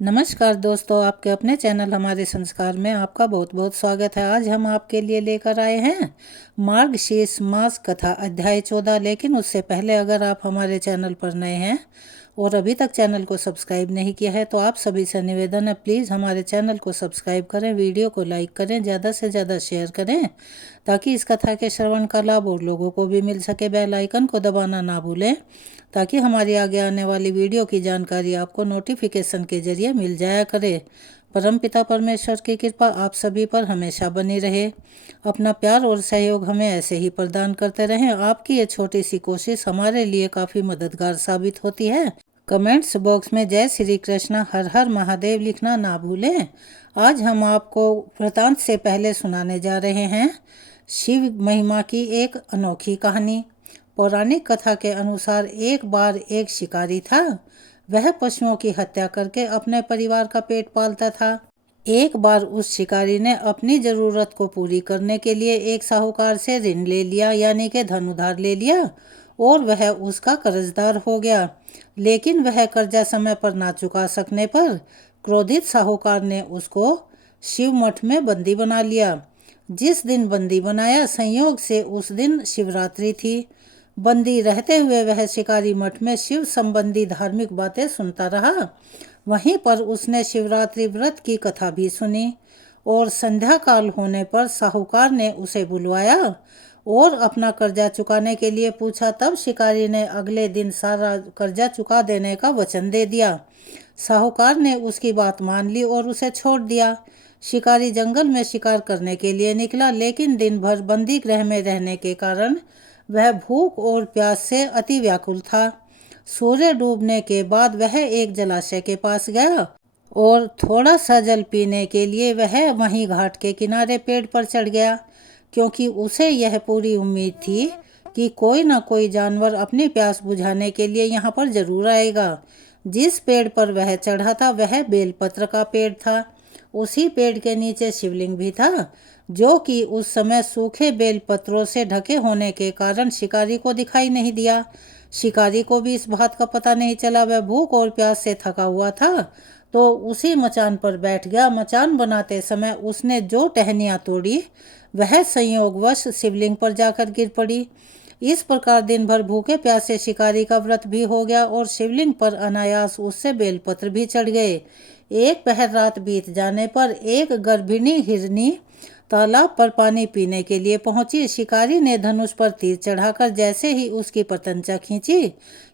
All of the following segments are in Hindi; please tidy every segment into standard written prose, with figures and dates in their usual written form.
नमस्कार दोस्तों, आपके अपने चैनल हमारे संस्कार में आपका बहुत बहुत स्वागत है। आज हम आपके लिए लेकर आए हैं मार्गशीर्ष मास कथा अध्याय 14। लेकिन उससे पहले अगर आप हमारे चैनल पर नए हैं और अभी तक चैनल को सब्सक्राइब नहीं किया है तो आप सभी से निवेदन है, प्लीज़ हमारे चैनल को सब्सक्राइब करें, वीडियो को लाइक करें, ज़्यादा से ज़्यादा शेयर करें ताकि इस कथा के श्रवण का लाभ और लोगों को भी मिल सके। बेल आइकन को दबाना ना भूलें ताकि हमारी आगे आने वाली वीडियो की जानकारी आपको नोटिफिकेशन के जरिए मिल जाया करे। परमपिता परमेश्वर की कृपा आप सभी पर हमेशा बनी रहे। अपना प्यार और सहयोग हमें ऐसे ही प्रदान करते रहें। आपकी ये छोटी सी कोशिश हमारे लिए काफ़ी मददगार साबित होती है। कमेंट्स बॉक्स में जय श्री कृष्ण हर हर महादेव लिखना ना भूलें। आज हम आपको वृतांत से पहले सुनाने जा रहे हैं शिव महिमा की एक अनोखी कहानी। पौराणिक कथा के अनुसार एक बार एक शिकारी था। वह पशुओं की हत्या करके अपने परिवार का पेट पालता था। एक बार उस शिकारी ने अपनी ज़रूरत को पूरी करने के लिए एक साहूकार से ऋण ले लिया, यानी कि धन उधार ले लिया, और वह उसका कर्जदार हो गया। लेकिन वह कर्जा समय पर ना चुका सकने पर क्रोधित साहूकार ने उसको शिव मठ में बंदी बना लिया। जिस दिन बंदी बनाया, संयोग से उस दिन शिवरात्रि थी। बंदी रहते हुए वह शिकारी मठ में शिव संबंधी धार्मिक बातें सुनता रहा। वहीं पर उसने शिवरात्रि व्रत की कथा भी सुनी और संध्या काल होने पर साहूकार ने उसे बुलवाया और अपना कर्जा चुकाने के लिए पूछा। तब शिकारी ने अगले दिन सारा कर्जा चुका देने का वचन दे दिया। साहूकार ने उसकी बात मान ली और उसे छोड़ दिया। शिकारी जंगल में शिकार करने के लिए निकला, लेकिन दिन भर बंदी गृह में रहने के कारण वह भूख और प्यास से अति व्याकुल था। सूर्य डूबने के बाद वह एक जलाशय के पास गया और थोड़ा सा जल पीने के लिए वह वहीं घाट के किनारे पेड़ पर चढ़ गया, क्योंकि उसे यह पूरी उम्मीद थी कि कोई न कोई जानवर अपनी प्यास बुझाने के लिए यहाँ पर जरूर आएगा। जिस पेड़ पर वह चढ़ा था वह बेलपत्र का पेड़ था। उसी पेड़ के नीचे शिवलिंग भी था, जो कि उस समय सूखे बेलपत्रों से ढके होने के कारण शिकारी को दिखाई नहीं दिया। शिकारी को भी इस बात का पता नहीं चला। वह भूख और प्यास से थका हुआ था तो उसी मचान पर बैठ गया। मचान बनाते समय उसने जो टहनियाँ तोड़ी वह संयोगवश शिवलिंग पर जाकर गिर पड़ी। इस प्रकार दिन भर भूखे प्यासे शिकारी का व्रत भी हो गया और शिवलिंग पर अनायास उससे बेलपत्र भी चढ़ गए। एक पहर रात बीत जाने पर एक गर्भिणी हिरनी तालाब पर पानी पीने के लिए पहुंची। शिकारी ने धनुष पर तीर चढ़ाकर जैसे ही उसकी पतंचा खींची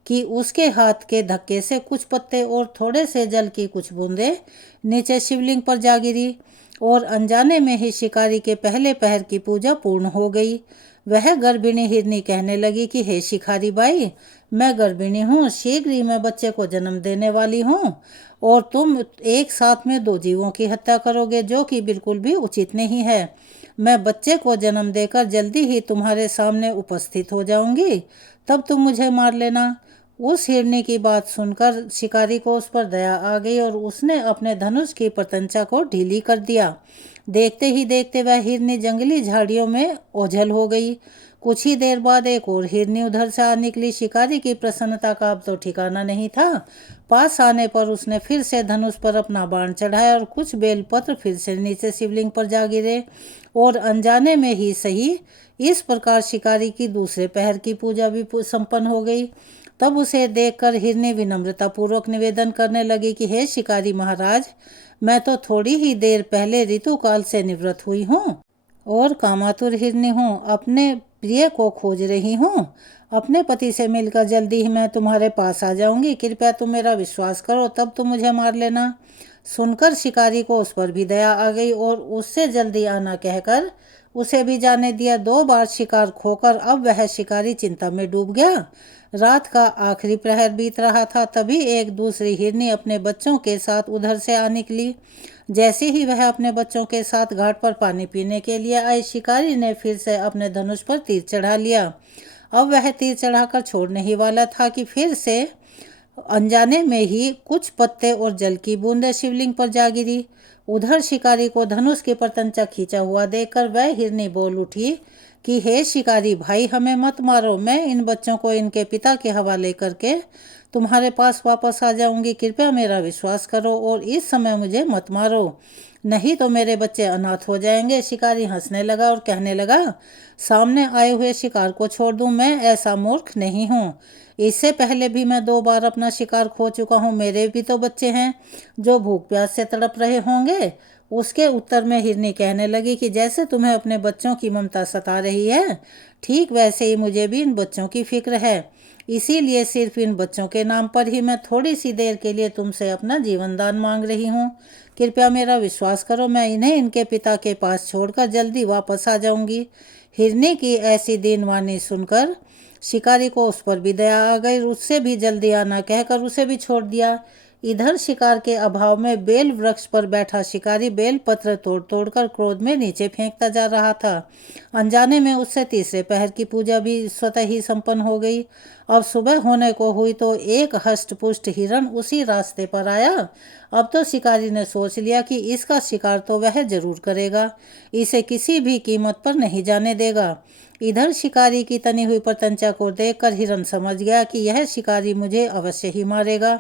कि उसके हाथ के धक्के से कुछ पत्ते और थोड़े से जल की कुछ बूंदें नीचे शिवलिंग पर जा गिरी और अनजाने में ही शिकारी के पहले पहर की पूजा पूर्ण हो गई। वह गर्भिणी हिरनी कहने लगी कि हे शिकारी भाई, मैं गर्भिणी हूँ, शीघ्र ही मैं बच्चे को जन्म देने वाली हूँ और तुम एक साथ में दो जीवों की हत्या करोगे, जो कि बिल्कुल भी उचित नहीं है। मैं बच्चे को जन्म देकर जल्दी ही तुम्हारे सामने उपस्थित हो जाऊंगी, तब तुम मुझे मार लेना। उस हिरनी की बात सुनकर शिकारी को उस पर दया आ गई और उसने अपने धनुष की प्रतंचा को ढीली कर दिया। देखते ही देखते वह हिरनी जंगली झाड़ियों में ओझल हो गई। कुछ ही देर बाद एक और हिरनी उधर से आ निकली। शिकारी की प्रसन्नता का अब तो ठिकाना नहीं था। पास आने पर उसने फिर से धनुष पर अपना बाण चढ़ाया और कुछ बेलपत्र फिर से नीचे शिवलिंग पर जा गिरे और अनजाने में ही सही इस प्रकार शिकारी की दूसरे पहर की पूजा भी संपन्न हो गई। तब उसे देखकर हिरनी विनम्रता पूर्वक निवेदन करने लगी कि हे शिकारी महाराज, मैं तो थोड़ी ही देर पहले ऋतुकाल से निवृत्त हुई हूँ और कामातुर हिरनी हूँ। अपने प्रिय को खोज रही हूँ। अपने पति से मिलकर जल्दी ही मैं तुम्हारे पास आ जाऊंगी। कृपया तुम मेरा विश्वास करो, तब तुम मुझे मार लेना। सुनकर शिकारी को उस पर भी दया आ गई और उससे जल्दी आना कहकर उसे भी जाने दिया। 2 बार शिकार खोकर अब वह शिकारी चिंता में डूब गया। रात का आखिरी प्रहर बीत रहा था, तभी एक दूसरी हिरनी अपने बच्चों के साथ उधर से आ निकली। जैसे ही वह अपने बच्चों के साथ घाट पर पानी पीने के लिए आई, शिकारी ने फिर से अपने धनुष पर तीर चढ़ा लिया। अब वह तीर चढ़ाकर छोड़ने ही वाला था कि फिर से अनजाने में ही कुछ पत्ते और जल की बूंदें शिवलिंग पर जा गिरी। उधर शिकारी को धनुष की प्रतंचा खींचा हुआ देखकर वह हिरनी बोल उठी कि हे शिकारी भाई, हमें मत मारो। मैं इन बच्चों को इनके पिता के हवाले करके तुम्हारे पास वापस आ जाऊंगी। कृपया मेरा विश्वास करो और इस समय मुझे मत मारो, नहीं तो मेरे बच्चे अनाथ हो जाएंगे। शिकारी हंसने लगा और कहने लगा, सामने आए हुए शिकार को छोड़ दूं? मैं ऐसा मूर्ख नहीं हूँ। इससे पहले भी मैं 2 बार अपना शिकार खो चुका हूँ। मेरे भी तो बच्चे हैं जो भूख प्यास से तड़प रहे होंगे। उसके उत्तर में हिरनी कहने लगी कि जैसे तुम्हें अपने बच्चों की ममता सता रही है, ठीक वैसे ही मुझे भी इन बच्चों की फिक्र है। इसीलिए सिर्फ इन बच्चों के नाम पर ही मैं थोड़ी सी देर के लिए तुमसे अपना जीवन दान मांग रही हूँ। कृपया मेरा विश्वास करो, मैं इन्हें इनके पिता के पास छोड़कर जल्दी वापस आ जाऊंगी। हिरनी की ऐसी दीनवाणी सुनकर शिकारी को उस पर भी दया आ गई। उससे भी जल्दी आना कहकर उसे भी छोड़ दिया। इधर शिकार के अभाव में बेल वृक्ष पर बैठा शिकारी बेल पत्र तोड़ तोड़कर क्रोध में नीचे फेंकता जा रहा था। अनजाने में उससे तीसरे पहर की पूजा भी स्वतः ही संपन्न हो गई। अब सुबह होने को हुई तो एक हष्ट-पुष्ट हिरण उसी रास्ते पर आया। अब तो शिकारी ने सोच लिया कि इसका शिकार तो वह जरूर करेगा, इसे किसी भी कीमत पर नहीं जाने देगा। इधर शिकारी की तनी हुई प्रत्यंचा को देखकर हिरण समझ गया कि यह शिकारी मुझे अवश्य ही मारेगा।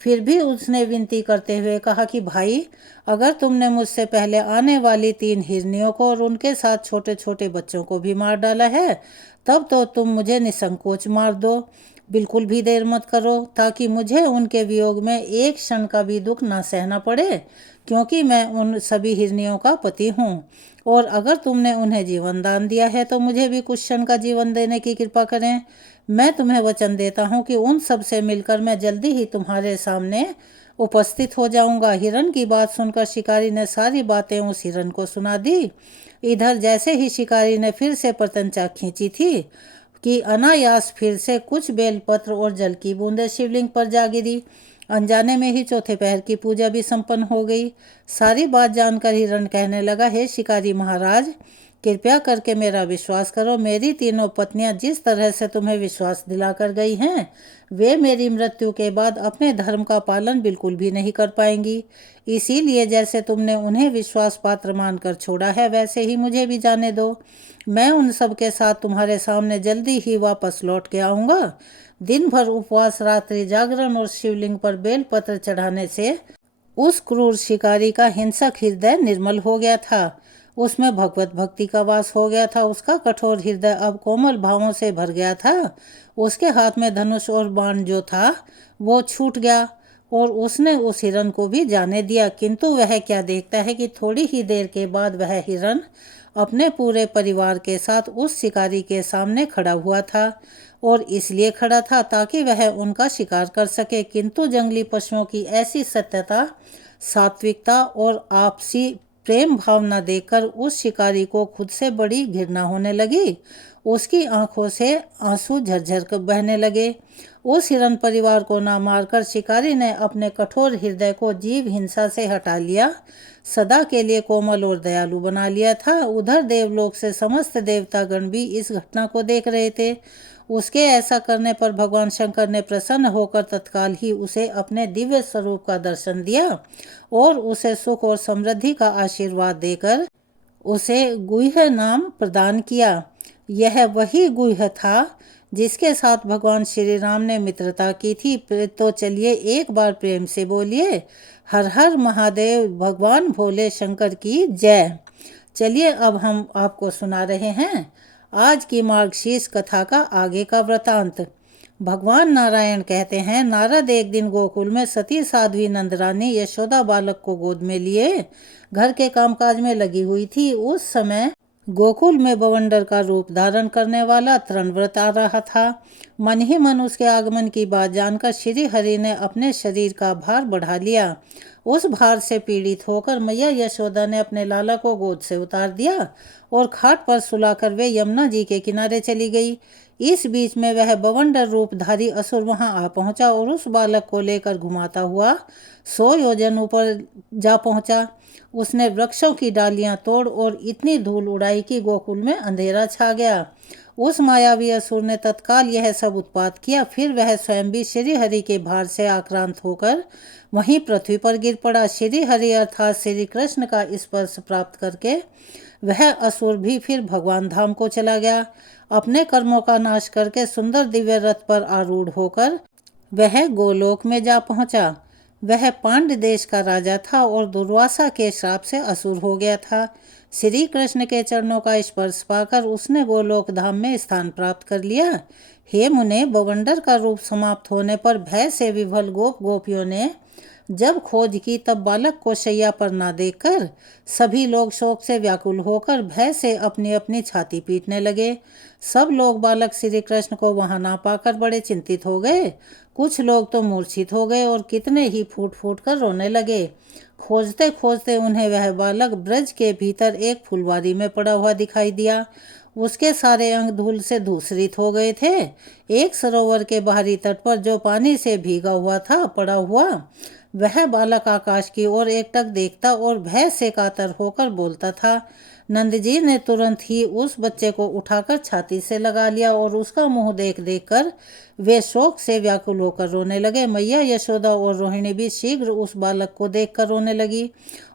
फिर भी उसने विनती करते हुए कहा कि भाई, अगर तुमने मुझसे पहले आने वाली 3 हिरनियों को और उनके साथ छोटे छोटे बच्चों को भी मार डाला है, तब तो तुम मुझे निसंकोच मार दो। बिल्कुल भी देर मत करो, ताकि मुझे उनके वियोग में एक क्षण का भी दुख ना सहना पड़े, क्योंकि मैं उन सभी हिरनियों का पति हूँ। और अगर तुमने उन्हें जीवन दान दिया है तो मुझे भी कुछ क्षण का जीवन देने की कृपा करें। मैं तुम्हें वचन देता हूँ कि उन सब से मिलकर मैं जल्दी ही तुम्हारे सामने उपस्थित हो जाऊंगा। हिरण की बात सुनकर शिकारी ने सारी बातें उस हिरण को सुना दी। इधर जैसे ही शिकारी ने फिर से प्रत्यंचा खींची थी कि अनायास फिर से कुछ बेलपत्र और जल की बूंदें शिवलिंग पर जा गिरी। अनजाने में ही चौथे पहर की पूजा भी संपन्न हो गई। सारी बात जानकर हिरण कहने लगा, हे शिकारी महाराज, कृपया करके मेरा विश्वास करो। मेरी तीनों पत्नियां जिस तरह से तुम्हें विश्वास दिलाकर गई हैं, वे मेरी मृत्यु के बाद अपने धर्म का पालन बिल्कुल भी नहीं कर पाएंगी। इसीलिए जैसे तुमने उन्हें विश्वास पात्र मानकर छोड़ा है, वैसे ही मुझे भी जाने दो। मैं उन सब के साथ तुम्हारे सामने जल्दी ही वापस लौट के आऊँगा। दिन भर उपवास, रात्रि जागरण और शिवलिंग पर बेलपत्र चढ़ाने से उस क्रूर शिकारी का हिंसक हृदय निर्मल हो गया था। उसमें भगवत भक्ति का वास हो गया था। उसका कठोर हृदय अब कोमल भावों से भर गया था। उसके हाथ में धनुष और बाण जो था वो छूट गया और उसने उस हिरण को भी जाने दिया। किंतु वह क्या देखता है कि थोड़ी ही देर के बाद वह हिरण अपने पूरे परिवार के साथ उस शिकारी के सामने खड़ा हुआ था। और इसलिए खड़ा था ताकि वह उनका शिकार कर सके। किंतु जंगली पशुओं की ऐसी सत्यता, सात्विकता और आपसी प्रेम भावना देखकर उस शिकारी को खुद से बड़ी घृणा होने लगी। उसकी आंखों से आंसू झरझर कर बहने लगे। उस हिरण परिवार को ना मारकर शिकारी ने अपने कठोर हृदय को जीव हिंसा से हटा लिया, सदा के लिए कोमल और दयालु बना लिया था। उधर देवलोक से समस्त देवतागण भी इस घटना को देख रहे थे। उसके ऐसा करने पर भगवान शंकर ने प्रसन्न होकर तत्काल ही उसे अपने दिव्य स्वरूप का दर्शन दिया और उसे सुख और समृद्धि का आशीर्वाद देकर उसे गुह्य नाम प्रदान किया। यह वही गुह्य था जिसके साथ भगवान श्री राम ने मित्रता की थी। तो चलिए एक बार प्रेम से बोलिए, हर हर महादेव, भगवान भोले शंकर की जय। चलिए अब हम आपको सुना रहे हैं आज की मार्गशीर्ष कथा का आगे का वृतांत। भगवान नारायण कहते हैं, नारद एक दिन गोकुल में सती साध्वी नंदरानी यशोदा बालक को गोद में लिए घर के कामकाज में लगी हुई थी। उस समय गोकुल में बवंडर का रूप धारण करने वाला तृणव्रत आ रहा था। मन ही मन उसके आगमन की बात जानकर श्री हरि ने अपने शरीर का भार बढ़ा लिया। उस भार से पीड़ित होकर मैया यशोदा ने अपने लाला को गोद से उतार दिया और खाट पर सुलाकर वे यमुना जी के किनारे चली गई। इस बीच में वह बवंडर रूपधारी असुर वहां आ पहुंचा और उस बालक को लेकर घुमाता हुआ 100 योजन ऊपर जा पहुंचा। उसने वृक्षों की डालियां तोड़ और इतनी धूल उड़ाई कि गोकुल में अंधेरा छा गया। उस मायावी असुर ने तत्काल यह सब उत्पात किया। फिर वह स्वयं भी श्री हरि के भार से आक्रांत होकर वहीं पृथ्वी पर गिर पड़ा। श्री हरि अर्थात श्री कृष्ण का स्पर्श प्राप्त करके वह असुर भी फिर भगवान धाम को चला गया। अपने कर्मों का नाश करके सुंदर दिव्य रथ पर आरूढ़ होकर वह गोलोक में जा पहुंचा। वह पांड्य देश का राजा था और दुर्वासा के श्राप से असुर हो गया था। श्री कृष्ण के चरणों का स्पर्श पाकर उसने गोलोक धाम में स्थान प्राप्त कर लिया। हे मुने, बवंडर का रूप समाप्त होने पर भय से विभल गोप गोपियों ने जब खोज की, तब बालक को शैया पर ना देखकर सभी लोग शोक से व्याकुल होकर भय से अपनी अपनी छाती पीटने लगे। सब लोग बालक श्री कृष्ण को वहां ना पाकर बड़े चिंतित हो गए। कुछ लोग तो मूर्छित हो गए और कितने ही फूट फूट कर रोने लगे। खोजते खोजते उन्हें वह बालक ब्रज के भीतर एक फुलवारी में पड़ा हुआ दिखाई दिया। उसके सारे अंग धूल से धूसरित हो गए थे। एक सरोवर के बाहरी तट पर जो पानी से भीगा हुआ था पड़ा हुआ, वह बालक आकाश की ओर एकटक देखता और भय से कातर होकर बोलता था। नंद जी ने तुरंत ही उस बच्चे को उठाकर छाती से लगा लिया और उसका मुंह देख देख कर वे शोक से व्याकुल होकर रोने लगे। मैया यशोदा और रोहिणी भी शीघ्र उस बालक को देखकर रोने लगी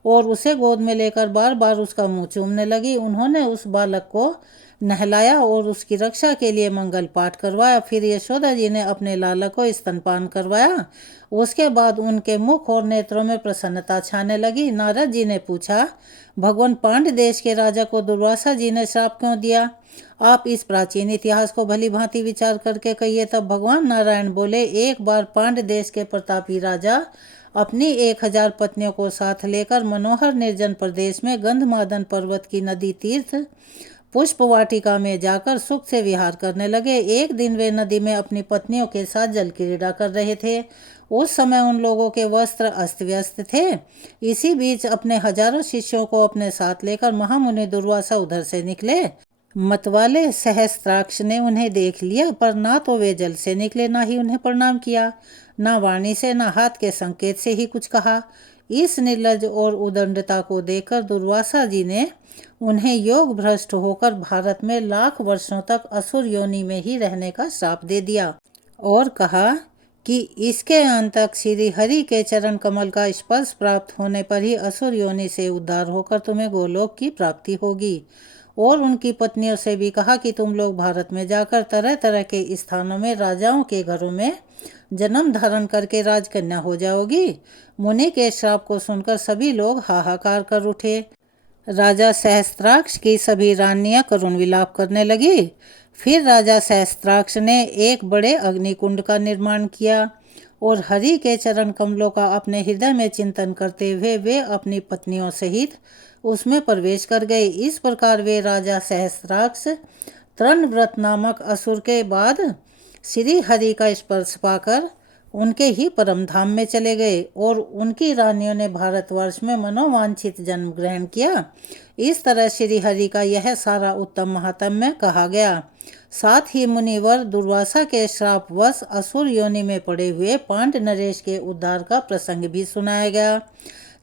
और उसे गोद में लेकर बार बार उसका मुंह चूमने लगी। उन्होंने उस बालक को नहलाया और उसकी रक्षा के लिए मंगल पाठ करवाया। फिर यशोदा जी ने अपने लाला को स्तनपान करवाया। उसके बाद उनके मुख और नेत्रों में प्रसन्नता छाने लगी। नारद जी ने पूछा, भगवान पांड्य देश के राजा को दुर्वासा जी ने श्राप क्यों दिया? आप इस प्राचीन इतिहास को भली भांति विचार करके कहिए। तब भगवान नारायण बोले, एक बार पांड्य देश के प्रतापी राजा अपनी 1000 पत्नियों को साथ लेकर मनोहर निर्जन प्रदेश में गंधमादन पर्वत की नदी तीर्थ पुष्प वाटिका में जाकर सुख से विहार करने लगे। एक दिन वे नदी में अपनी पत्नियों के साथ जल क्रीड़ा कर रहे थे। उस समय उन लोगों के वस्त्र अस्त व्यस्त थे। इसी बीच अपने हजारों शिष्यों को अपने साथ लेकर महामुनि दुर्वासा उधर से निकले। मतवाले सहस्त्राक्ष ने उन्हें देख लिया, पर ना तो वे जल से निकले, ना ही उन्हें प्रणाम किया, ना वाणी से, ना हाथ के संकेत से ही कुछ कहा। इस निर्लज और उदंडता को देखकर दुर्वासा जी ने उन्हें योग भ्रष्ट होकर भारत में लाख वर्षों तक असुर योनि में ही रहने का श्राप दे दिया और कहा कि इसके अंत तक श्री हरि के चरण कमल का स्पर्श प्राप्त होने पर ही असुर योनि से उद्धार होकर तुम्हें गोलोक की प्राप्ति होगी। और उनकी पत्नियों से भी कहा कि तुम लोग भारत में जाकर तरह तरह के स्थानों में राजाओं के घरों में जन्म धारण करके राजकन्या हो जाओगी। मुनि के श्राप को सुनकर सभी लोग हाहाकार कर उठे। राजा सहस्त्राक्ष की सभी रानियां करुण विलाप करने लगी। फिर राजा सहस्त्राक्ष ने एक बड़े अग्निकुंड का निर्माण किया और हरि के चरण कमलों का अपने हृदय में चिंतन करते हुए वे अपनी पत्नियों सहित उसमें प्रवेश कर गए। इस प्रकार वे राजा सहस्त्राक्ष तृणव्रत नामक असुर के बाद श्री हरि का स्पर्श पाकर उनके ही परम धाम में चले गए और उनकी रानियों ने भारतवर्ष में मनोवांछित जन्म ग्रहण किया। इस तरह श्री हरि का यह सारा उत्तम महात्म्य कहा गया। साथ ही मुनिवर दुर्वासा के श्रापवश असुर योनि में पड़े हुए पांड्य नरेश के उद्धार का प्रसंग भी सुनाया गया।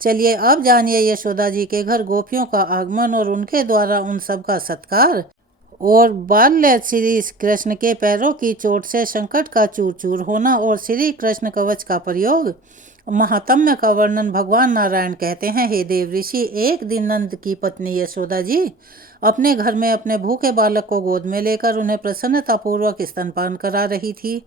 चलिए अब जानिए यशोदा जी के घर गोपियों का आगमन और उनके द्वारा उन सब का सत्कार और बाल्य श्री कृष्ण के पैरों की चोट से संकट का चूर चूर होना और श्री कृष्ण कवच का प्रयोग। महात्म्य का वर्णन भगवान नारायण कहते हैं, हे देव ऋषि, एक दिन नंद की पत्नी यशोदा जी अपने घर में अपने भूखे बालक को गोद में लेकर उन्हें प्रसन्नतापूर्वक स्तनपान करा रही थी।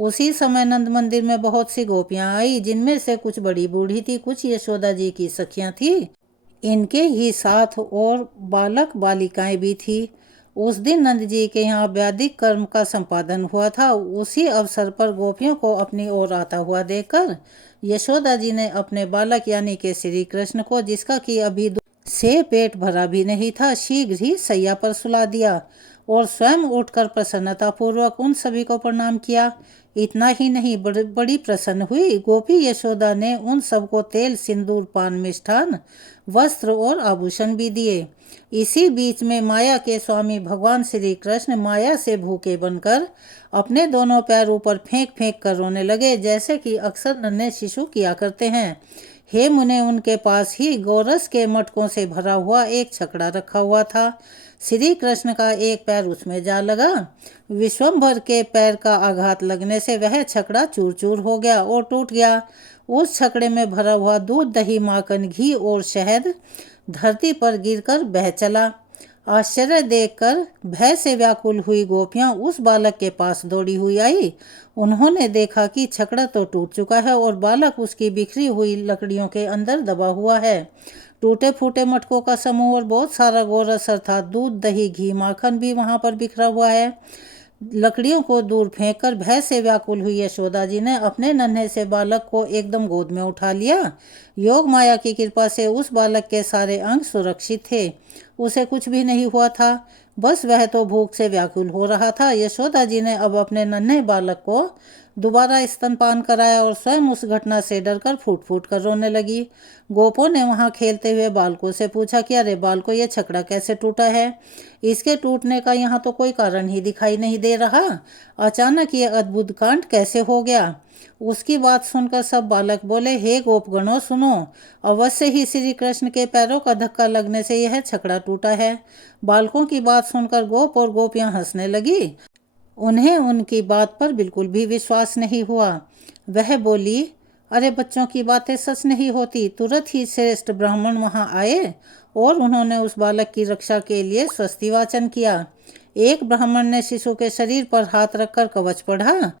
उसी समय नंद मंदिर में बहुत सी गोपियां आई, जिनमें से कुछ बड़ी बूढ़ी थी, कुछ यशोदा जी की सखियां थी। इनके ही साथ और बालक बालिकाएं भी थी। उस दिन नंद जी के यहाँ वैदिक कर्म का संपादन हुआ था। उसी अवसर पर गोपियों को अपनी ओर आता हुआ देखकर यशोदा जी ने अपने बालक यानी के श्री कृष्ण को, जिसका कि अभी से पेट भरा भी नहीं था, शीघ्र ही सैया पर सुला दिया और स्वयं उठकर प्रसन्नतापूर्वक उन सभी को प्रणाम किया। इतना ही नहीं, बड़ी प्रसन्न हुई गोपी यशोदा ने उन सबको तेल, सिंदूर, पान, मिष्ठान, वस्त्र और आभूषण भी दिए। इसी बीच में माया के स्वामी भगवान श्री कृष्ण माया से भूखे बनकर अपने दोनों पैर ऊपर फेंक फेंक कर रोने लगे, जैसे कि अक्सर नन्हे शिशु किया करते हैं। हे मुने, उनके पास ही गोरस के मटकों से भरा हुआ एक छकड़ा रखा हुआ था। श्री कृष्ण का एक पैर उसमें जा लगा। विश्वम्भर के पैर का आघात लगने से वह छकड़ा चूर चूर हो गया और टूट गया। उस छकड़े में भरा हुआ दूध, दही, माखन, घी और शहद धरती पर गिरकर बह चला। आश्चर्य देखकर भय से व्याकुल हुई गोपियां उस बालक के पास दौड़ी हुई आई। उन्होंने देखा कि छकड़ा तो टूट चुका है और बालक उसकी बिखरी हुई लकड़ियों के अंदर दबा हुआ है। टूटे फूटे मटकों का समूह और बहुत सारा गोरस अर्थात दूध, दही, घी, माखन भी वहां पर बिखरा हुआ है। लकड़ियों को दूर फेंककर भय से व्याकुल हुई यशोदा जी ने अपने नन्हे से बालक को एकदम गोद में उठा लिया। योग माया की कृपा से उस बालक के सारे अंग सुरक्षित थे। उसे कुछ भी नहीं हुआ था, बस वह तो भूख से व्याकुल हो रहा था। यशोदा जी ने अब अपने नन्हे बालक को दोबारा स्तनपान कराया और स्वयं उस घटना से डरकर फूट फूट कर रोने लगी। गोपों ने वहां खेलते हुए बालकों से पूछा कि अरे बालको, ये छकड़ा कैसे टूटा है? इसके टूटने का यहाँ तो कोई कारण ही दिखाई नहीं दे रहा। अचानक ये अद्भुत कांड कैसे हो गया? उसकी बात सुनकर सब बालक बोले, हे गोपगणों सुनो, अवश्य ही श्री कृष्ण के पैरों का धक्का लगने से यह छकड़ा टूटा है। बालकों की बात सुनकर गोप और गोपियां हंसने लगी। उन्हें उनकी बात पर बिल्कुल भी विश्वास नहीं हुआ। वह बोली, अरे बच्चों की बातें सच नहीं होती। तुरंत ही श्रेष्ठ ब्राह्मण वहां आए और उन्होंने उस बालक की रक्षा के लिए स्वस्ति वाचन किया। एक ब्राह्मण ने शिशु के शरीर पर हाथ रखकर कवच पढ़ा।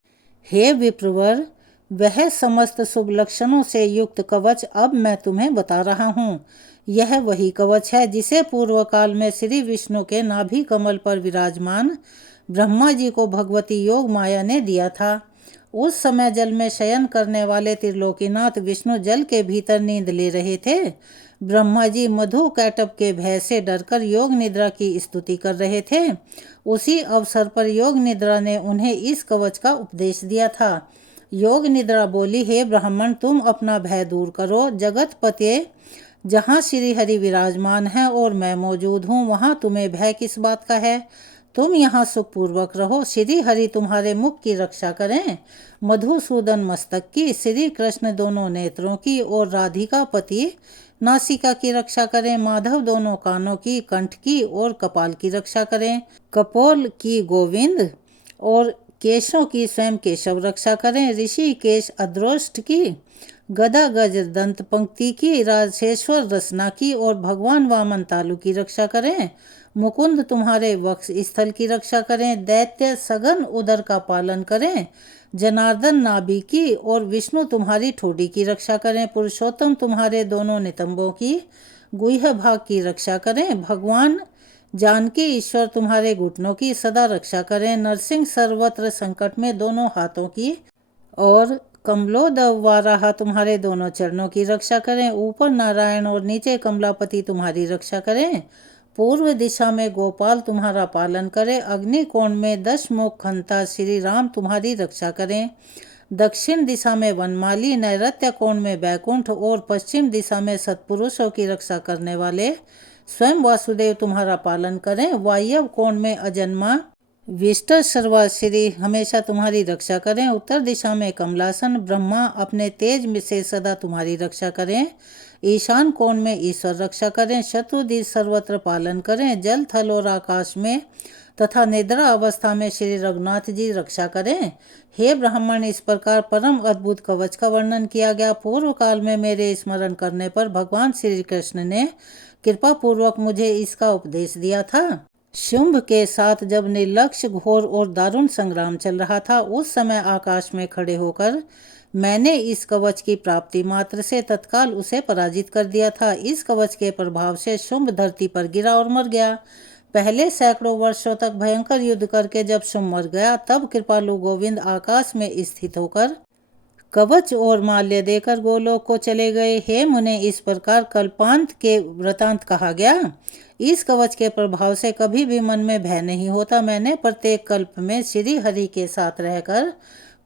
हे विप्रवर, वह समस्त शुभ लक्षणों से युक्त कवच अब मैं तुम्हें बता रहा हूँ। यह वही कवच है जिसे पूर्व काल में श्री विष्णु के नाभि कमल पर विराजमान ब्रह्मा जी को भगवती योग माया ने दिया था। उस समय जल में शयन करने वाले त्रिलोकीनाथ विष्णु जल के भीतर नींद ले रहे थे। ब्रह्मा जी मधु कैटभ के भय से डरकर योग निद्रा की स्तुति कर रहे थे। उसी अवसर पर योग निद्रा ने उन्हें इस कवच का उपदेश दिया था। योग निद्रा बोली, हे ब्राह्मण, तुम अपना भय दूर करो। जगत पते, जहाँ श्री हरि विराजमान है और मैं मौजूद हूँ, वहाँ तुम्हें भय किस बात का है? तुम यहाँ सुखपूर्वक रहो। श्री हरि तुम्हारे मुख की रक्षा करें, मधुसूदन मस्तक की, श्री कृष्ण दोनों नेत्रों की और राधिका पति नासिका की रक्षा करें। माधव दोनों कानों की, कंठ की और कपाल की रक्षा करें। कपोल की गोविंद और केशों की स्वयं केशव रक्षा करें। ऋषि केश अद्रोष्ट की, गदा गज दंत पंक्ति की, राजेश्वर रसना की और भगवान वामन तालु की रक्षा करें। मुकुंद तुम्हारे वक्ष स्थल की रक्षा करें। दैत्य सघन उदर का पालन करें। जनार्दन नाभि की और विष्णु तुम्हारी ठोडी की रक्षा करें। पुरुषोत्तम तुम्हारे दोनों नितंबों की, गुह्य भाग की रक्षा करें। भगवान जानकी ईश्वर तुम्हारे घुटनों की सदा रक्षा करें। नरसिंह सर्वत्र संकट में दोनों हाथों की और कमलोदव वाराह तुम्हारे दोनों चरणों की रक्षा करें। ऊपर नारायण और नीचे कमलापति तुम्हारी रक्षा करें। पूर्व दिशा में गोपाल तुम्हारा पालन करें। अग्नि कोण में 10 मुख खंता श्री राम तुम्हारी रक्षा करें। दक्षिण दिशा में वनमाली, नैऋत्य कोण में बैकुंठ और पश्चिम दिशा में सत्पुरुषों की रक्षा करने वाले स्वयं वासुदेव तुम्हारा पालन करें। वायव्य कोण में अजन्मा विष्ट सर्वा श्री हमेशा तुम्हारी रक्षा करें। उत्तर दिशा में कमलासन ब्रह्मा अपने तेज में से सदा तुम्हारी रक्षा करें। ईशान कोण में ईश्वर रक्षा करें। शत्रुदि सर्वत्र पालन करें। जल थल और आकाश में तथा निद्रा अवस्था में श्री रघुनाथ जी रक्षा करें। हे ब्राह्मण, इस प्रकार परम अद्भुत कवच का वर्णन किया गया। पूर्व काल में मेरे स्मरण करने पर भगवान श्री कृष्ण ने कृपा पूर्वक मुझे इसका उपदेश दिया था। शुंभ के साथ जब निर्लक्ष्य घोर और दारुण संग्राम चल रहा था, उस समय आकाश में खड़े होकर मैंने इस कवच की प्राप्ति मात्र से तत्काल उसे पराजित कर दिया था। इस कवच के प्रभाव से शुंभ धरती पर गिरा और मर गया। पहले सैकड़ों वर्षों तक भयंकर युद्ध करके जब शुंभ मर गया, तब कृपालु गोविंद आकाश में स्थित होकर कवच और माल्य देकर गोलोक को चले गए। हे मुने, इस प्रकार कल्पांत के वृतांत कहा गया। इस कवच के प्रभाव से कभी भी मन में भय नहीं होता। मैंने प्रत्येक कल्प में श्री हरि के साथ रहकर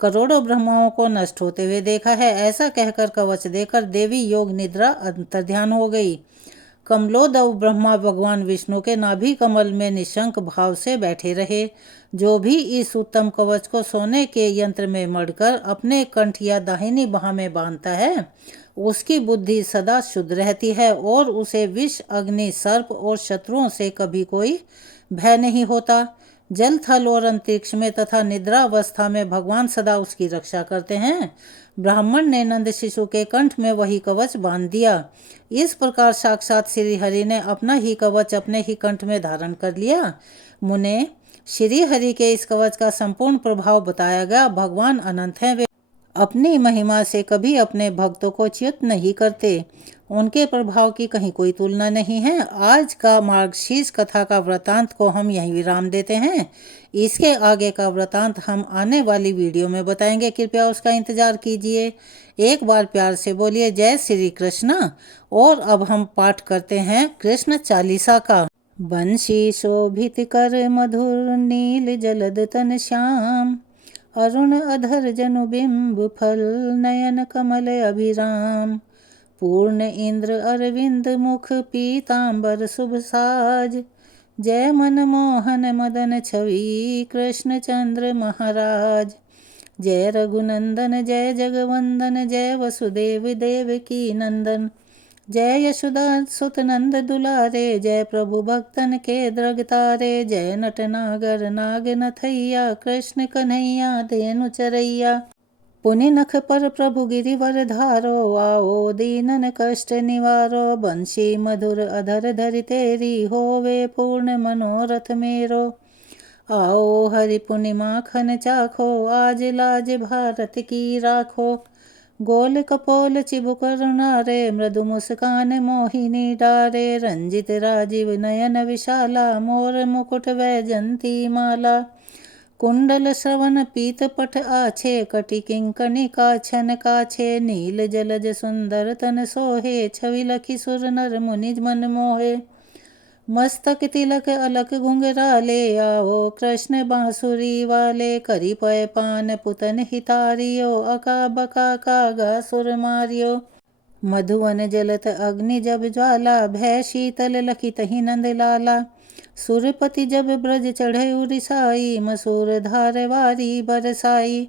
करोड़ों ब्रह्माओं को नष्ट होते हुए देखा है। ऐसा कहकर कवच देकर देवी योग निद्रा अंतर्ध्यान हो गई। कमलोदव ब्रह्मा भगवान विष्णु के नाभि कमल में निशंक भाव से बैठे रहे। जो भी इस उत्तम कवच को सोने के यंत्र में मढ़कर अपने कंठ या दाहिनी बाह में बांधता है, उसकी बुद्धि सदा शुद्ध रहती है और उसे विष, अग्नि, सर्प और शत्रुओं से कभी कोई भय नहीं होता। जल थल और अंतरिक्ष में तथा निद्रावस्था में भगवान सदा उसकी रक्षा करते हैं। ब्राह्मण ने नंद शिशु के कंठ में वही कवच बांध दिया। इस प्रकार साक्षात श्री हरि ने अपना ही कवच अपने ही कंठ में धारण कर लिया। मुने, श्री हरि के इस कवच का संपूर्ण प्रभाव बताया गया। भगवान अनंत हैं, वे अपनी महिमा से कभी अपने भक्तों को च्युत नहीं करते। उनके प्रभाव की कहीं कोई तुलना नहीं है। आज का मार्गशीर्ष कथा का वृतांत को हम यहीं विराम देते हैं। इसके आगे का वृतांत हम आने वाली वीडियो में बताएंगे, कृपया उसका इंतजार कीजिए। एक बार प्यार से बोलिए जय श्री कृष्ण। और अब हम पाठ करते हैं कृष्ण चालीसा का। बंशी शोभित कर मधुर नील जलद तन श्याम, अरुण अधर जनु बिंब फल नयन कमल अभिराम, पूर्ण इंद्र अरविंद मुख पीतांबर शुभ साज, जय मन मोहन मदन छवि कृष्ण चंद्र महाराज, जय रघुनंदन जय जगवंदन जय वसुदेव देवकी नंदन, जय यशोदा सुत नंद दुलारे, जय प्रभु भक्तन के द्रग तारे, जय नट नागर नाग नथैया कृष्ण कन्हैया धेनु चरैया, पुनि नख पर प्रभु गिरिवर धारो, आओ दीनन कष्ट निवारो, बंशी मधुर अधर धरि तेरी, होवे पूर्ण मनोरथ मेरो, आओ हरि पुनि माखन चाखो, आज लाज भारत की राखो, गोल कपोल चिबुक करुणारे, मृदु मुस्कान मोहिनी डारे, रंजित राजीव नयन विशाला, मोर मुकुट वैजंती माला, कुंडल श्रवण पीत पट आछे, कटि किंकणी काछन काछे, नील जलज सुंदर तन सोहे, छवि लखी सुर नर मुनि मन मोहे, मस्तक तिलक अलक घुंघराले, आओ कृष्ण बांसुरी वाले, करी पय पान पुतन हितारियो, अका बका कागा सुर मारियो, मधुवन जलत अग्नि जब ज्वाला, भय शीतल लखी तही नंद लाला, सुरपति जब ब्रज चढ़े उरिसाई, मसूर धारवारी बरसाई,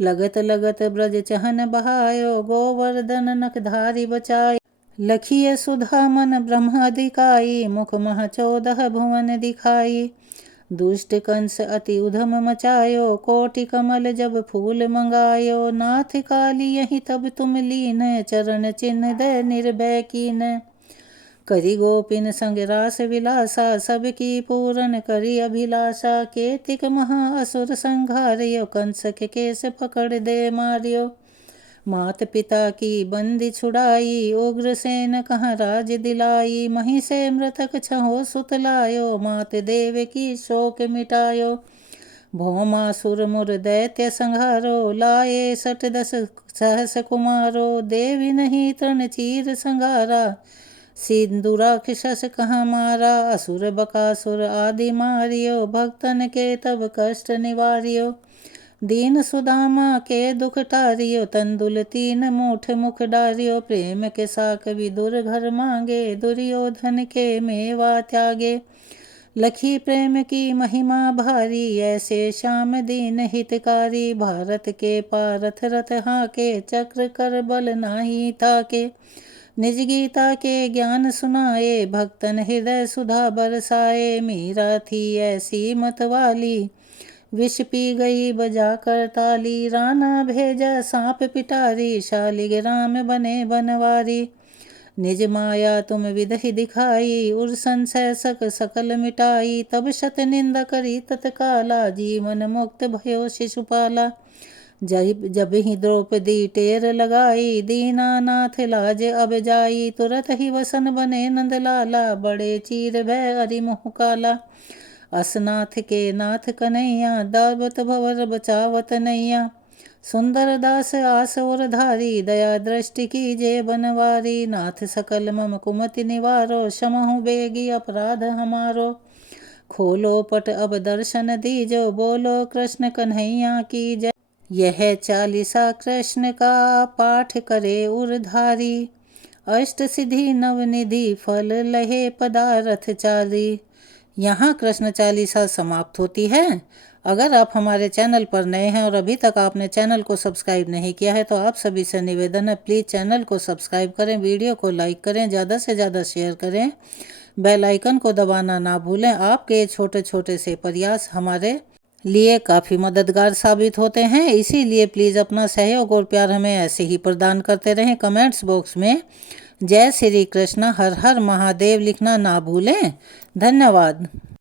लगत लगत ब्रज चहन बहायो, गोवर्धन नखधारी बचाई, लखिय सुधा मन ब्रह्मादिकाई, मुख मह 14 भुवन दिखाई, दुष्ट कंस अति उधम मचायो, कोटि कमल जब फूल मंगायो, नाथ काली यही तब तुम लीन, चरण चिन्ह दे निर्भय कीन, करी गोपिन संग रास विलासा, सबकी पूरन करी अभिलाषा, केतिक महा असुर संघारियो, कंस के केस पकड़ दे मारियो, मात पिता की बंदी छुड़ाई, उग्रसेन कहाँ राज दिलाई, मही से मृतक छहो सुत लायो, मात देव की शोक मिटायो, भौमासुर मुर दैत्य संहारो, लाए 10 सहस कुमारो, देवी नहीं तृण चीर संघारा, सिंदूराक्षस कहाँ मारा, असुर बकासुर आदि मारियो, भक्तन के तब कष्ट निवारियो, दीन सुदामा के दुख टारियो, तंदुल 3 मूठ मुख डारियो, प्रेम के साक विदुर घर मांगे, दुर्योधन के मेवा त्यागे, लखी प्रेम की महिमा भारी, ऐसे श्याम दीन हितकारी, भारत के पारथ रथ हाके, चक्र कर बल नाही ताके, निज गीता के ज्ञान सुनाए, भक्तन हृदय सुधा बरसाए, मीरा थी ऐसी मतवाली, विष पी गई बजा कर ताली, राणा भेजा सांप पिटारी, शालिग राम बने बनवारी, निज माया तुम विधि दिखाई, उर संशय सकल मिटाई, तब शत निंदा करी तत्काला, जीवन मुक्त भयो शिशुपाला, जब ही द्रौपदी टेर लगाई, दीनानाथ लाज अब जाई, तुरत ही वसन बने नंदलाला, बड़े चीर भय अरि मुँह काला, असनाथ के नाथ कन्हैया, दावत भवर बचावत नैया, सुंदर दास आस और धारी, दया दृष्टि की जे बनवारी, नाथ सकल मम कुमति निवारो, क्षमहु बेगी अपराध हमारो, खोलो पट अब दर्शन दीजो, बोलो कृष्ण कन्हैया की जय, यह चालीसा कृष्ण का पाठ करे उरधारी, अष्ट सिद्धि नवनिधि फल लहे पदारथ चाली। यहाँ कृष्ण चालीसा समाप्त होती है। अगर आप हमारे चैनल पर नए हैं और अभी तक आपने चैनल को सब्सक्राइब नहीं किया है तो आप सभी से निवेदन है, प्लीज़ चैनल को सब्सक्राइब करें, वीडियो को लाइक करें, ज़्यादा से ज़्यादा शेयर करें, बेल आइकन को दबाना ना भूलें। आपके ये छोटे छोटे से प्रयास हमारे लिए काफ़ी मददगार साबित होते हैं, इसीलिए प्लीज़ अपना सहयोग और प्यार हमें ऐसे ही प्रदान करते रहें। कमेंट्स बॉक्स में जय श्री कृष्ण, हर हर महादेव लिखना ना भूलें। धन्यवाद।